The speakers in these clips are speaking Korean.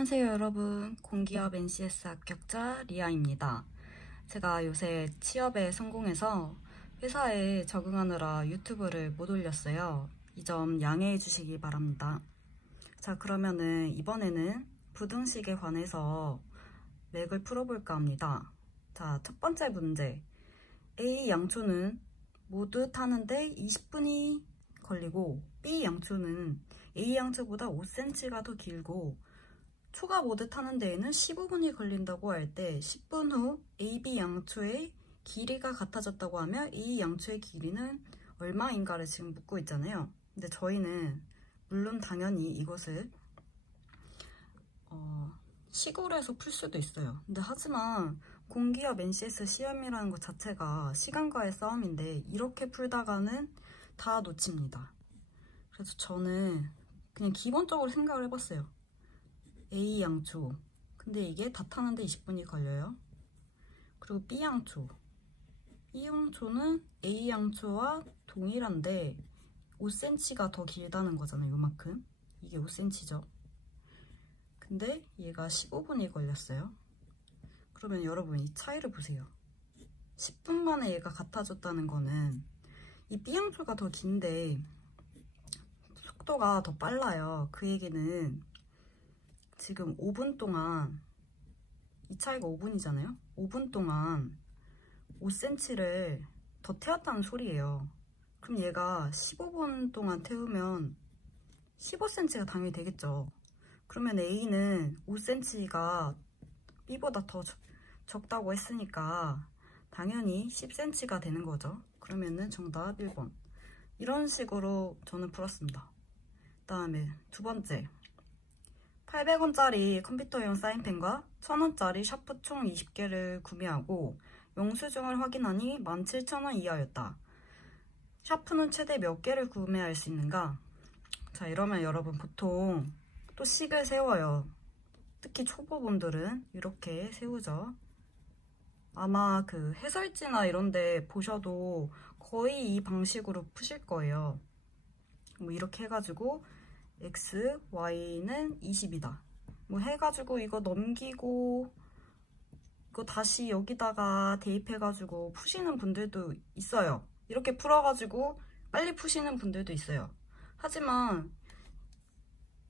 안녕하세요 여러분, 공기업 NCS 합격자 리아입니다. 제가 요새 취업에 성공해서 회사에 적응하느라 유튜브를 못 올렸어요. 이 점 양해해 주시기 바랍니다. 자, 그러면은 이번에는 부등식에 관해서 맥을 풀어볼까 합니다. 자, 첫 번째 문제. A 양초는 모두 타는데 20분이 걸리고 B 양초는 A 양초보다 5cm가 더 길고 초가 모두 타는 데에는 15분이 걸린다고 할 때 10분 후 A, B 양초의 길이가 같아졌다고 하면 A 양초의 길이는 얼마인가를 지금 묻고 있잖아요. 근데 저희는 물론 당연히 이것을 시골에서 풀 수도 있어요. 근데 하지만 공기업 NCS 시험이라는 것 자체가 시간과의 싸움인데 이렇게 풀다가는 다 놓칩니다. 그래서 저는 그냥 기본적으로 생각을 해봤어요. A 양초. 근데 이게 다 타는데 20분이 걸려요. 그리고 B 양초. B 양초는 A 양초와 동일한데 5cm가 더 길다는 거잖아요. 요만큼. 이게 5cm죠. 근데 얘가 15분이 걸렸어요. 그러면 여러분 이 차이를 보세요. 10분 만에 얘가 같아졌다는 거는 이 B 양초가 더 긴데 속도가 더 빨라요. 그 얘기는 지금 5분 동안, 이 차이가 5분이잖아요? 5분 동안 5cm를 더 태웠다는 소리예요. 그럼 얘가 15분 동안 태우면 15cm가 당연히 되겠죠. 그러면 A는 5cm가 B보다 더 적다고 했으니까 당연히 10cm가 되는 거죠. 그러면은 정답 1번. 이런 식으로 저는 풀었습니다. 그 다음에 두 번째. 800원짜리 컴퓨터용 사인펜과 1000원짜리 샤프 총 20개를 구매하고 영수증을 확인하니 17,000원 이하였다. 샤프는 최대 몇 개를 구매할 수 있는가? 자, 이러면 여러분 보통 또 식을 세워요. 특히 초보분들은 이렇게 세우죠. 아마 그 해설지나 이런데 보셔도 거의 이 방식으로 푸실 거예요. 뭐 이렇게 해가지고 X, Y는 20이다. 뭐 해가지고 이거 넘기고 이거 다시 여기다가 대입해가지고 푸시는 분들도 있어요. 이렇게 풀어가지고 빨리 푸시는 분들도 있어요. 하지만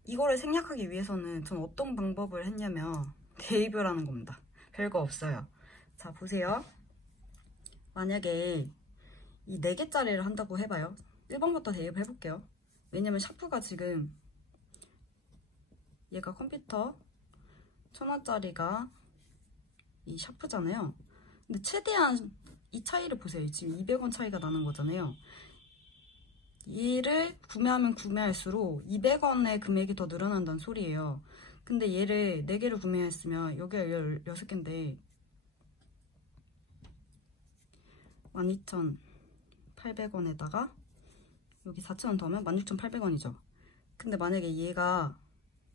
이거를 생략하기 위해서는 전 어떤 방법을 했냐면 대입을 하는 겁니다. 별거 없어요. 자, 보세요. 만약에 이 4개짜리를 한다고 해봐요. 1번부터 대입을 해볼게요. 왜냐면 샤프가 지금 얘가 컴퓨터 1000원짜리가 이 샤프잖아요. 근데 최대한 이 차이를 보세요. 지금 200원 차이가 나는 거잖아요. 얘를 구매하면 구매할수록 200원의 금액이 더 늘어난다는 소리예요. 근데 얘를 4개를 구매했으면 여기가 16개인데 12,800원에다가 여기 4,000원 더하면 16,800원이죠. 근데 만약에 얘가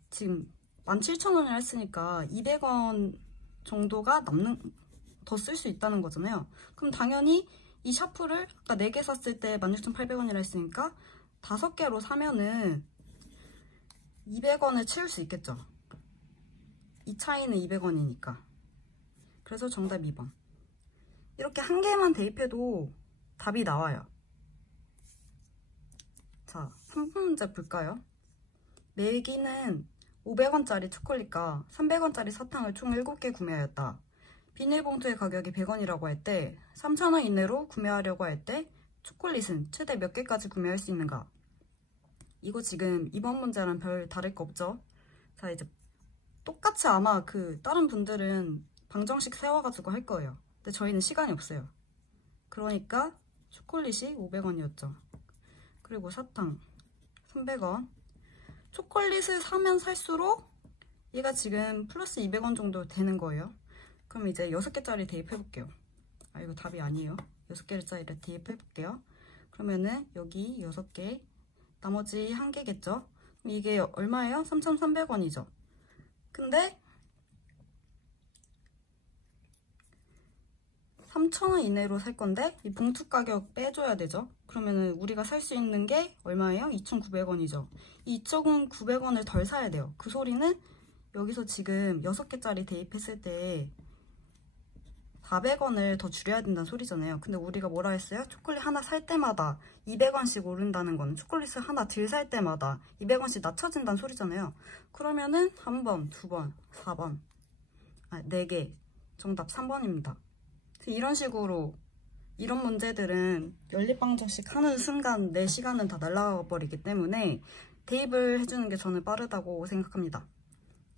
지금 17,000원을 했으니까 200원 정도가 더 쓸 수 있다는 거잖아요. 그럼 당연히 이 샤프를 아까 4개 샀을 때 16,800원이라 했으니까 5개로 사면은 200원을 채울 수 있겠죠. 이 차이는 200원이니까. 그래서 정답 2번. 이렇게 한 개만 대입해도 답이 나와요. 자, 3번 문제 볼까요? 매기는 500원짜리 초콜릿과 300원짜리 사탕을 총 7개 구매하였다. 비닐봉투의 가격이 100원이라고 할 때 3,000원 이내로 구매하려고 할 때 초콜릿은 최대 몇 개까지 구매할 수 있는가? 이거 지금 이번 문제랑 별 다를 거 없죠? 자, 이제 똑같이 아마 그 다른 분들은 방정식 세워가지고 할 거예요. 근데 저희는 시간이 없어요. 그러니까 초콜릿이 500원이었죠. 그리고 사탕 300원. 초콜릿을 사면 살수록 얘가 지금 플러스 200원 정도 되는 거예요. 그럼 이제 6개짜리 대입해볼게요. 아, 이거 답이 아니에요. 6개짜리를 대입해볼게요. 그러면은 여기 6개, 나머지 1개겠죠? 이게 얼마예요? 3,300원이죠. 근데 3,000원 이내로 살 건데 이 봉투 가격 빼줘야 되죠. 그러면은 우리가 살 수 있는 게 얼마예요? 2,900원이죠. 이 2,900원을 덜 사야 돼요. 그 소리는 여기서 지금 6개짜리 대입했을 때 400원을 더 줄여야 된다는 소리잖아요. 근데 우리가 뭐라 했어요? 초콜릿 하나 살 때마다 200원씩 오른다는 거는 초콜릿을 하나 덜 살 때마다 200원씩 낮춰진다는 소리잖아요. 그러면은 1번, 2번, 4번, 4개. 정답 3번입니다. 이런 식으로 이런 문제들은 연립방정식 하는 순간 내 시간은 다 날아가 버리기 때문에 대입을 해주는 게 저는 빠르다고 생각합니다.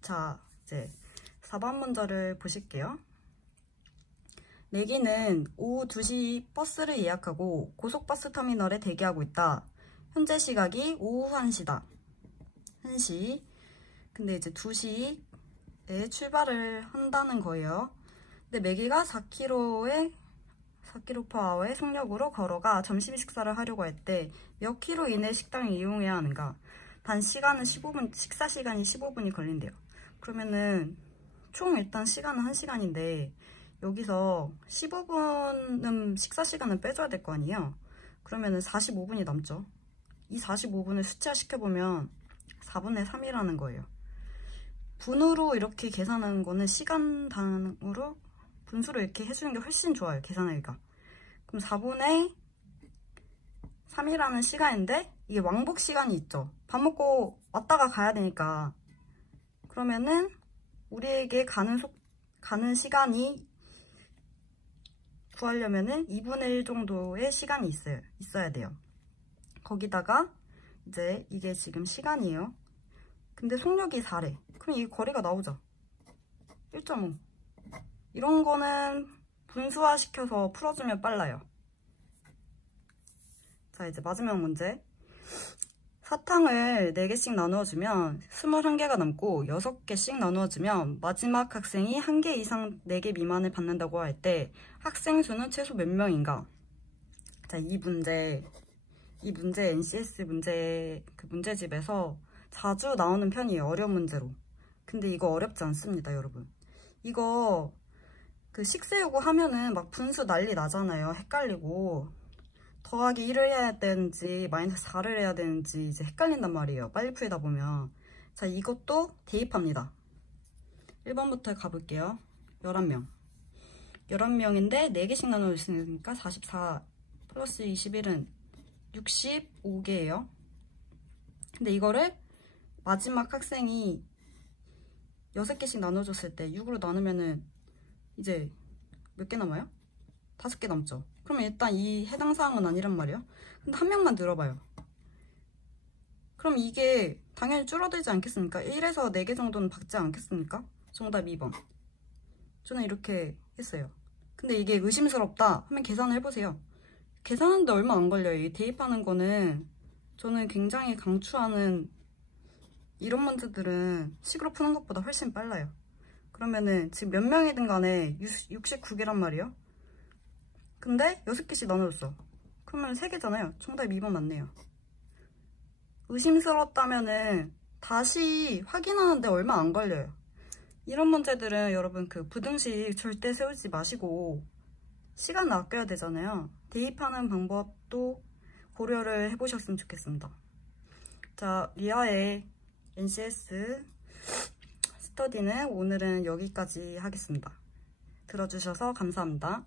자, 이제 4번 문제를 보실게요. 내기는 오후 2시 버스를 예약하고 고속버스 터미널에 대기하고 있다. 현재 시각이 오후 1시다. 1시. 근데 이제 2시에 출발을 한다는 거예요. 근데 매기가 4km/h의 속력으로 걸어가 점심 식사를 하려고 할 때 몇 킬로 이내 식당을 이용해야 하는가? 단 시간은 15분, 식사 시간이 15분이 걸린대요. 그러면은 총 일단 시간은 1시간인데 여기서 15분은 식사 시간은 빼줘야 될 거 아니에요? 그러면은 45분이 남죠. 이 45분을 숫자시켜보면 4분의 3이라는 거예요. 분으로 이렇게 계산하는 거는 시간당으로 분수로 이렇게 해주는 게 훨씬 좋아요, 계산하기가. 그럼 4분의 3이라는 시간인데 이게 왕복 시간이 있죠. 밥 먹고 왔다가 가야 되니까. 그러면은 우리에게 가는 시간이 구하려면은 2분의 1 정도의 시간이 있어야 돼요. 거기다가 이제 이게 지금 시간이에요. 근데 속력이 4래. 그럼 이 거리가 나오죠. 1.5. 이런 거는 분수화시켜서 풀어주면 빨라요. 자, 이제 마지막 문제. 사탕을 4개씩 나누어주면 21개가 남고 6개씩 나누어주면 마지막 학생이 1개 이상 4개 미만을 받는다고 할 때 학생 수는 최소 몇 명인가? 자, 이 문제 NCS 문제 문제집에서 자주 나오는 편이에요. 어려운 문제로. 근데 이거 어렵지 않습니다, 여러분. 이거 식세 요구 하면은 막 분수 난리 나잖아요. 헷갈리고. 더하기 1을 해야 되는지 마이너스 4를 해야 되는지 이제 헷갈린단 말이에요. 빨리 풀다 보면. 자, 이것도 대입합니다. 1번부터 가볼게요. 11명. 11명인데 4개씩 나눠주시니까 44 플러스 21은 65개예요. 근데 이거를 마지막 학생이 6개씩 나눠줬을 때 6으로 나누면은 이제 몇 개 남아요? 5개 남죠. 그러면 일단 이 해당 사항은 아니란 말이에요. 근데 한 명만 늘어봐요. 그럼 이게 당연히 줄어들지 않겠습니까? 1에서 4개 정도는 받지 않겠습니까? 정답 2번. 저는 이렇게 했어요. 근데 이게 의심스럽다 하면 계산을 해보세요. 계산하는데 얼마 안 걸려요. 이 대입하는 거는 저는 굉장히 강추하는 이런 문제들은 식으로 푸는 것보다 훨씬 빨라요. 그러면은 지금 몇 명이든 간에 69개란 말이에요. 근데 6개씩 나눠줬어. 그러면 3개잖아요. 정답 2번 맞네요. 의심스럽다면은 다시 확인하는데 얼마 안 걸려요. 이런 문제들은 여러분 부등식 절대 세우지 마시고 시간 아껴야 되잖아요. 대입하는 방법도 고려를 해보셨으면 좋겠습니다. 자, 리아의 NCS 스터디는 오늘은 여기까지 하겠습니다. 들어주셔서 감사합니다.